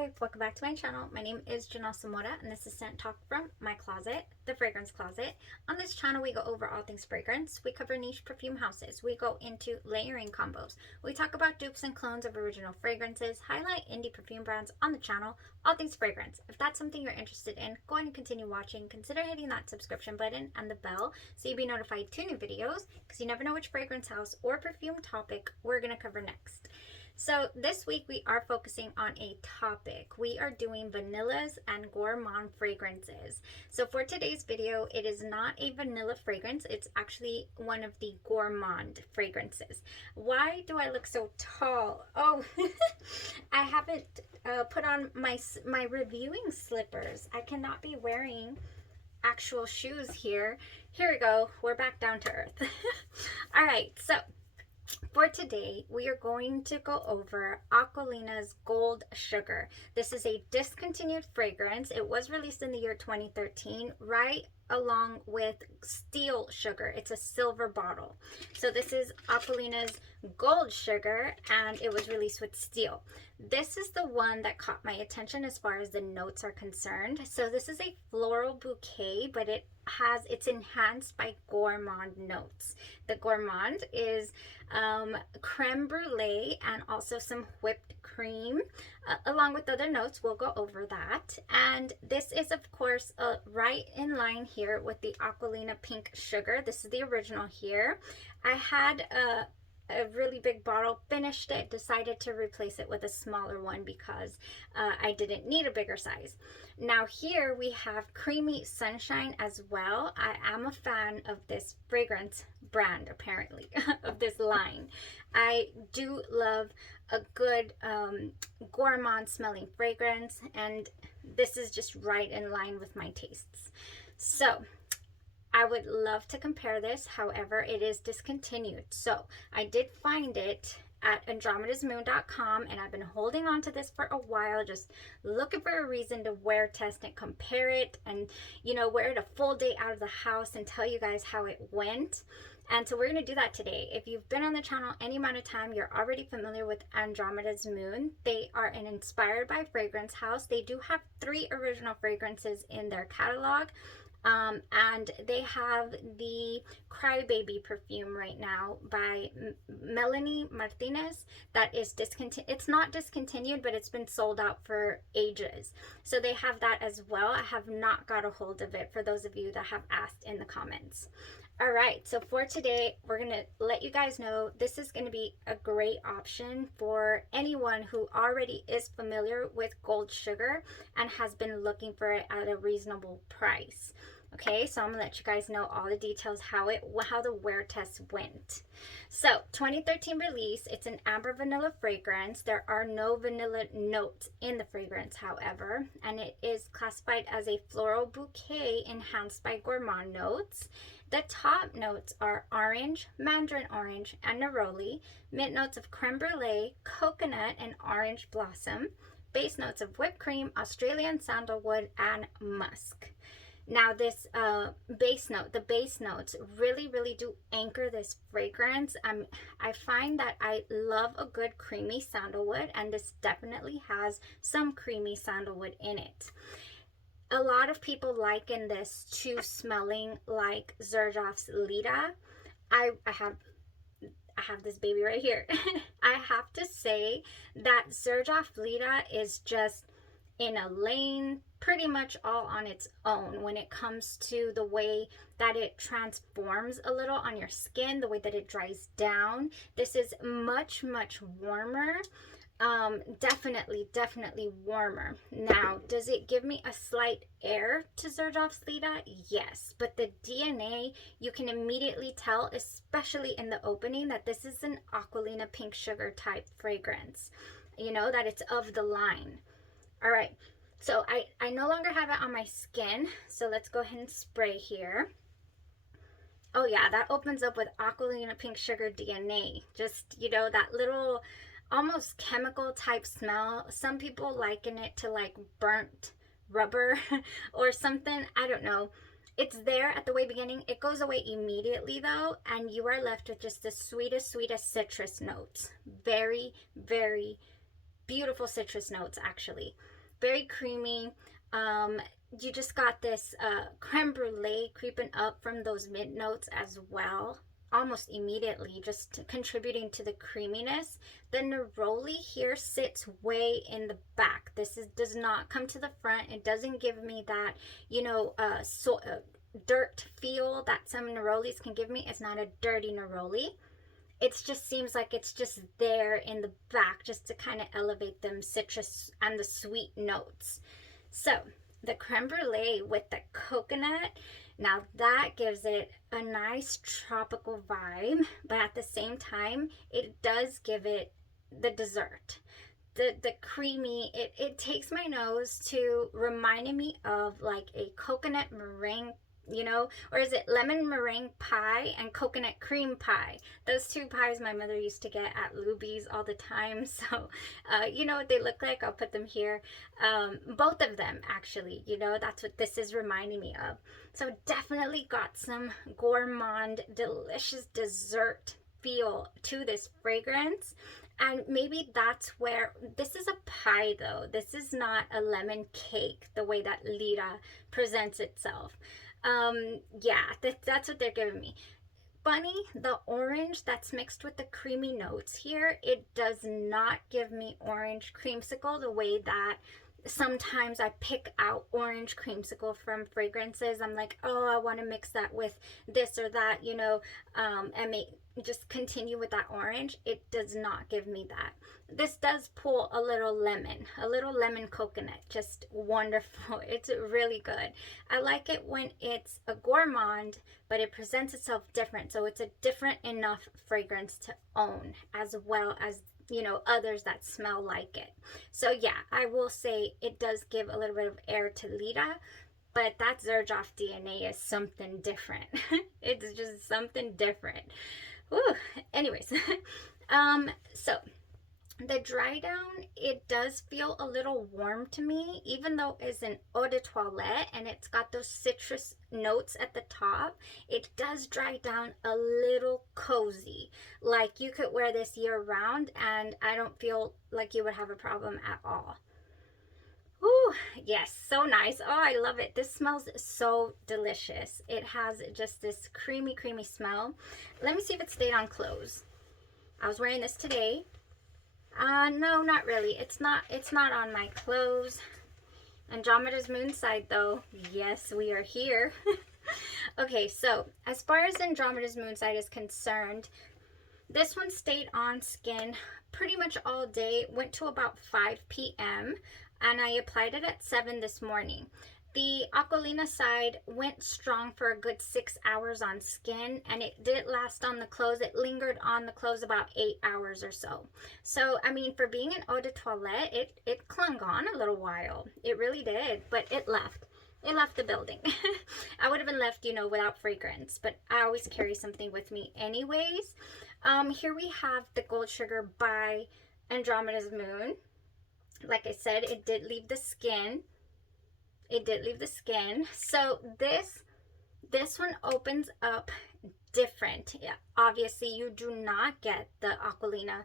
Hi, welcome back to my channel. My name is Janelle Samora and this is Scent Talk from my closet, the fragrance closet. On this channel, we go over all things fragrance. We cover niche perfume houses. We go into layering combos. We talk about dupes and clones of original fragrances, highlight indie perfume brands on the channel, all things fragrance. If that's something you're interested in, go ahead and continue watching. Consider hitting that subscription button and the bell so you'll be notified to new videos because you never know which fragrance house or perfume topic we're going to cover next. So this week we are focusing on a topic. We are doing vanillas and gourmand fragrances. So for today's video, it is not a vanilla fragrance. It's actually one of the gourmand fragrances. Why do I look so tall? Oh, I haven't put on my reviewing slippers. I cannot be wearing actual shoes here. Here we go. We're back down to earth. All right, so for today, we are going to go over AQUOLINA's Gold Sugar. This is a discontinued fragrance. It was released in the year 2013, right along with Steel Sugar. It's a silver bottle. So this is AQUOLINA's Gold Sugar, and it was released with Steel. This is the one that caught my attention as far as the notes are concerned. So this is a floral bouquet, but it's enhanced by gourmand notes. The gourmand is creme brulee and also some whipped cream, along with other notes. We'll go over that. And this is, of course, right in line here with the AQUOLINA Pink Sugar. This is the original here. I had a really big bottle, finished it, decided to replace it with a smaller one because I didn't need a bigger size. Now here we have Creamy Sunshine as well. I am a fan of this fragrance brand, apparently, of this line. I do love a good gourmand smelling fragrance, and this is just right in line with my tastes. So I would love to compare this, however, it is discontinued. So I did find it at ANDROMEDA'S.com, and I've been holding on to this for a while, just looking for a reason to wear test and compare it, and wear it a full day out of the house and tell you guys how it went. And so we're going to do that today. If you've been on the channel any amount of time, you're already familiar with Andromeda's Moon. They are an inspired by fragrance house. They do have 3 original fragrances in their catalog. And they have the Crybaby perfume right now by Melanie Martinez that is discontinued. It's not discontinued, but it's been sold out for ages. So they have that as well. I have not got a hold of it for those of you that have asked in the comments. All right, so for today, we're going to let you guys know this is going to be a great option for anyone who already is familiar with Gold Sugar and has been looking for it at a reasonable price. Okay, so I'm going to let you guys know all the details, how the wear test went. So, 2013 release, it's an amber vanilla fragrance. There are no vanilla notes in the fragrance, however, and it is classified as a floral bouquet enhanced by gourmand notes. The top notes are orange, mandarin orange, and neroli. Mint notes of creme brulee, coconut, and orange blossom. Base notes of whipped cream, Australian sandalwood, and musk. Now this the base notes really do anchor this fragrance. I find that I love a good creamy sandalwood, and this definitely has some creamy sandalwood in it. A lot of people liken this to smelling like Xerjoff's Lita. I have this baby right here. I have to say that Xerjoff Lita is just in a lane pretty much all on its own when it comes to the way that it transforms a little on your skin, the way that it dries down. This is much warmer. Definitely warmer. Now, does it give me a slight air to Xerjoff's Lita? Yes, but the DNA, you can immediately tell, especially in the opening, that this is an AQUOLINA Pink Sugar type fragrance. That it's of the line. All right, so I no longer have it on my skin, so let's go ahead and spray here. Oh yeah, that opens up with AQUOLINA Pink Sugar DNA. Just, that little almost chemical type smell. Some people liken it to like burnt rubber or something. I don't know. It's there at the way beginning. It goes away immediately though, and you are left with just the sweetest citrus notes. Very beautiful citrus notes, actually. Very creamy. You just got this creme brulee creeping up from those mid notes as well, almost immediately, just contributing to the creaminess. The neroli here sits way in the back. Does not come to the front. It doesn't give me that, you know, dirt feel that some nerolis can give me. It's not a dirty neroli. It just seems like it's just there in the back just to kind of elevate them citrus and the sweet notes. So the creme brulee with the coconut, now that gives it a nice tropical vibe, but at the same time, it does give it the dessert. The creamy, it takes my nose to reminding me of like a coconut meringue, you know, or is it lemon meringue pie and coconut cream pie? Those two pies my mother used to get at Luby's all the time. So, you know what they look like? I'll put them here. Both of them, actually, you know, that's what this is reminding me of. So definitely got some gourmand, delicious dessert feel to this fragrance. And maybe that's where, this is a pie though. This is not a lemon cake the way that Lira presents itself. Yeah, that's what they're giving me. Funny, the orange that's mixed with the creamy notes here, it does not give me orange creamsicle the way that sometimes I pick out orange creamsicle from fragrances. I'm like, oh, I want to mix that with this or that, you know, and just continue with that orange. It does not give me that. This does pull a little lemon coconut, just wonderful. It's really good. I like it when it's a gourmand, but it presents itself different. So it's a different enough fragrance to own, as well as, you know, others that smell like it. So yeah, I will say it does give a little bit of air to Lira, but that Xerjoff DNA is something different. It's just something different. Whew. Anyways, so the dry down, it does feel a little warm to me, even though it's an eau de toilette and it's got those citrus notes at the top. It does dry down a little cozy. Like you could wear this year round and I don't feel like you would have a problem at all. Ooh, yes, so nice. Oh, I love it. This smells so delicious. It has just this creamy, creamy smell. Let me see if it stayed on clothes. I was wearing this today. No, not really. It's not on my clothes. Andromeda's Moonside though. Yes, we are here. Okay, so as far as Andromeda's Moonside is concerned, this one stayed on skin pretty much all day. Went to about 5 p.m. and I applied it at 7 this morning. The Aquolina side went strong for a good 6 hours on skin, and it didn't last on the clothes. It lingered on the clothes about 8 hours or so. So, I mean, for being an eau de toilette, it clung on a little while. It really did, but it left. It left the building. I would have been left, you know, without fragrance, but I always carry something with me anyways. Here we have the Gold Sugar by Andromeda's Moon. Like I said, it did leave the skin. It did leave the skin. So this one opens up different. Yeah, obviously, you do not get the Aquolina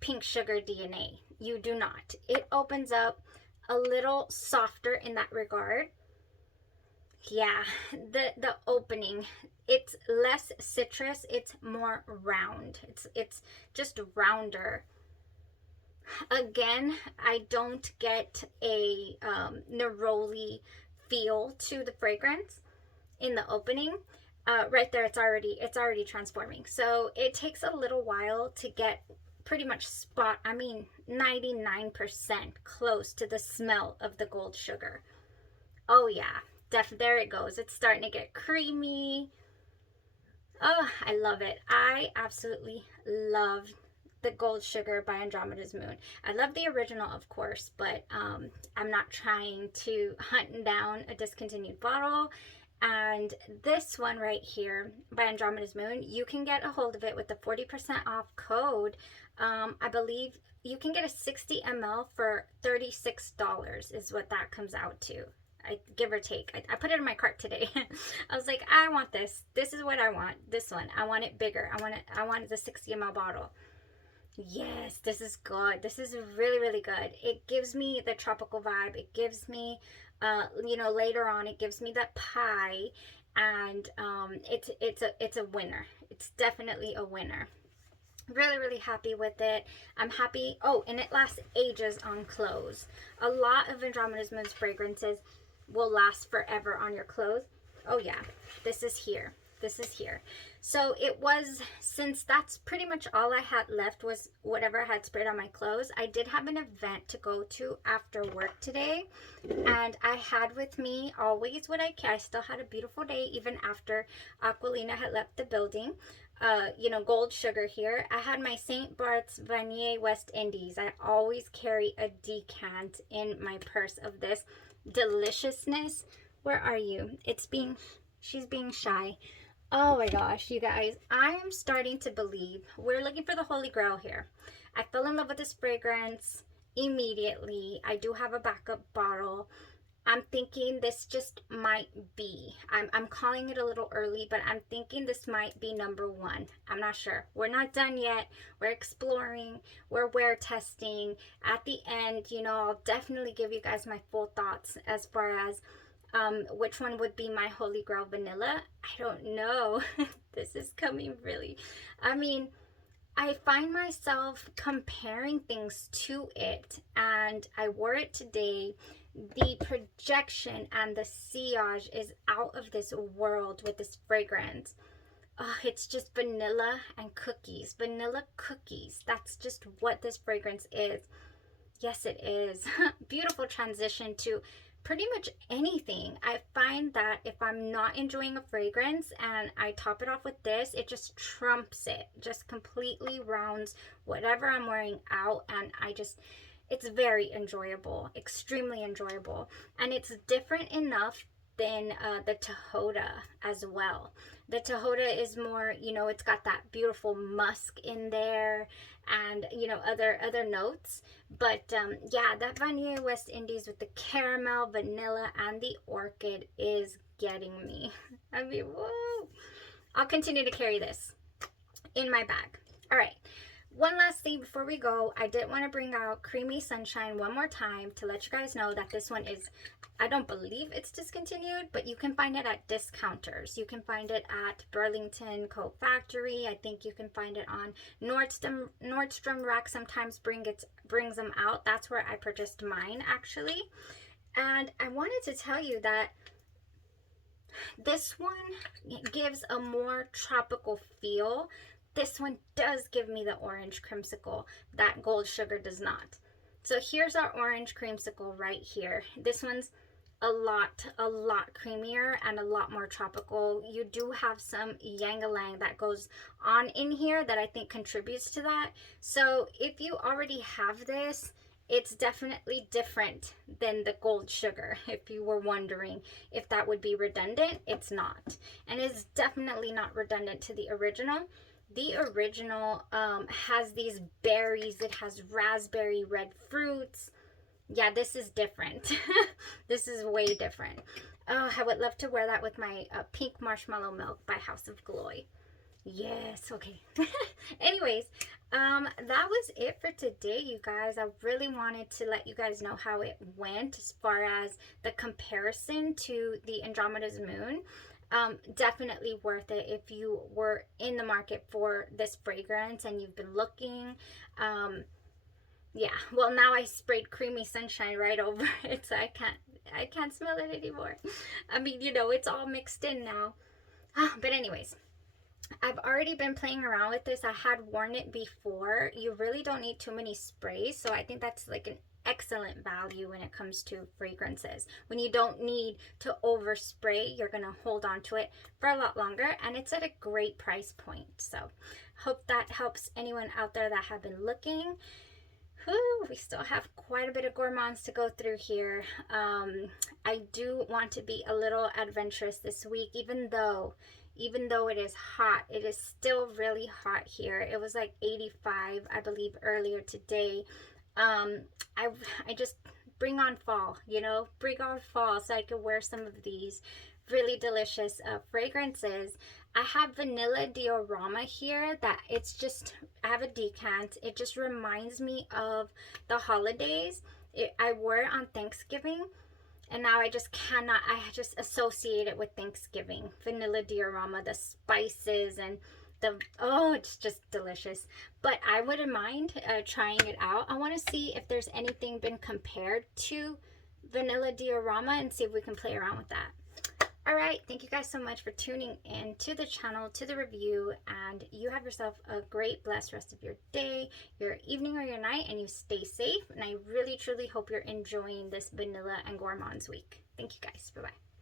pink sugar DNA. You do not. It opens up a little softer in that regard. Yeah, the opening, it's less citrus. It's more round. It's just rounder. Again, I don't get a neroli feel to the fragrance in the opening. Right there, it's already transforming. So it takes a little while to get pretty much 99% close to the smell of the Gold Sugar. Oh yeah, there it goes. It's starting to get creamy. Oh, I love it. I absolutely love the Gold Sugar by Andromeda's Moon. I love the original, of course, but I'm not trying to hunt down a discontinued bottle. And this one right here by Andromeda's Moon, you can get a hold of it with the 40% off code. I believe you can get a 60 ml for $36 is what that comes out to. Give or take. I put it in my cart today. I was like, I want this. This is what I want. This one. I want it bigger. I want the 60 ml bottle. Yes, this is good. This is really, really good. It gives me the tropical vibe. It gives me, later on, it gives me that pie, and it's a winner. It's definitely a winner. Really, really happy with it. I'm happy. Oh, and it lasts ages on clothes. A lot of Andromeda's Moon's fragrances will last forever on your clothes. Oh yeah, this is here. This is here. So it was, since that's pretty much all I had left was whatever I had sprayed on my clothes. I did have an event to go to after work today, and I had with me always what I carry. I still had a beautiful day even after Aquilina had left the building. Gold sugar here. I had my St. Bart's Vanilla West Indies. I always carry a decant in my purse of this deliciousness. Where are you? She's being shy. Oh my gosh, you guys, I am starting to believe we're looking for the Holy Grail here. I fell in love with this fragrance immediately. I do have a backup bottle. I'm thinking this just might be. I'm calling it a little early, but I'm thinking this might be number one. I'm not sure. We're not done yet. We're exploring. We're wear testing. At the end, I'll definitely give you guys my full thoughts as far as which one would be my Holy Grail vanilla. I don't know. This is coming really. I find myself comparing things to it, and I wore it today. The projection and the sillage is out of this world with this fragrance. Oh, it's just vanilla and cookies. Vanilla cookies. That's just what this fragrance is. Yes, it is. Beautiful transition to pretty much anything. I find that if I'm not enjoying a fragrance and I top it off with this, it just trumps it. Just completely rounds whatever I'm wearing out, and it's very enjoyable, extremely enjoyable. And it's different enough than the Tahota as well. The Tahota is more, it's got that beautiful musk in there, and other notes. But yeah, that Vanilla West Indies with the caramel, vanilla, and the orchid is getting me. Whoa. I'll continue to carry this in my bag. All right. One last thing before we go, I did want to bring out Creamy Sunshine one more time to let you guys know that this one is, I don't believe it's discontinued, but you can find it at discounters. You can find it at Burlington Coat Factory. I think you can find it on Nordstrom Rack sometimes brings them out. That's where I purchased mine actually. And I wanted to tell you that this one gives a more tropical feel. This one does give me the orange creamsicle that gold sugar does not. So here's our orange creamsicle right here. This one's a lot creamier and a lot more tropical. You do have some ylang-ylang that goes on in here that I think contributes to that. So if you already have this, it's definitely different than the gold sugar. If you were wondering if that would be redundant, it's not. And it's definitely not redundant to the original. The original has these berries. It has raspberry red fruits. Yeah, this is different. This is way different. Oh, I would love to wear that with my pink marshmallow milk by House of Glory. Yes, okay. Anyways, that was it for today, you guys. I really wanted to let you guys know how it went as far as the comparison to the Andromeda's Moon. Definitely worth it if you were in the market for this fragrance and you've been looking. Yeah, well, now I sprayed Creamy Sunshine right over it, so I can't smell it anymore. It's all mixed in now. But anyways, I've already been playing around with this. I had worn it before. You really don't need too many sprays, so I think that's like an excellent value when it comes to fragrances. When you don't need to overspray, you're gonna hold on to it for a lot longer, and it's at a great price point. So hope that helps anyone out there that have been looking. Whew, we still have quite a bit of gourmands to go through here. I do want to be a little adventurous this week, even though it is hot. It is still really hot here. It was like 85, I believe, earlier today. I just bring on fall, bring on fall so I can wear some of these really delicious fragrances. I have vanilla diorama here that it's just, I have a decant. It just reminds me of the holidays. I wore it on Thanksgiving, and now I just cannot, I just associate it with Thanksgiving. Vanilla diorama, the spices and oh, it's just delicious. But I wouldn't mind trying it out. I want to see if there's anything been compared to vanilla diorama and see if we can play around with that. All right, thank you guys so much for tuning in to the channel, to the review, and you have yourself a great, blessed rest of your day, your evening, or your night, and you stay safe. And I really, truly hope you're enjoying this Vanilla and Gourmands week. Thank you guys. Bye-bye.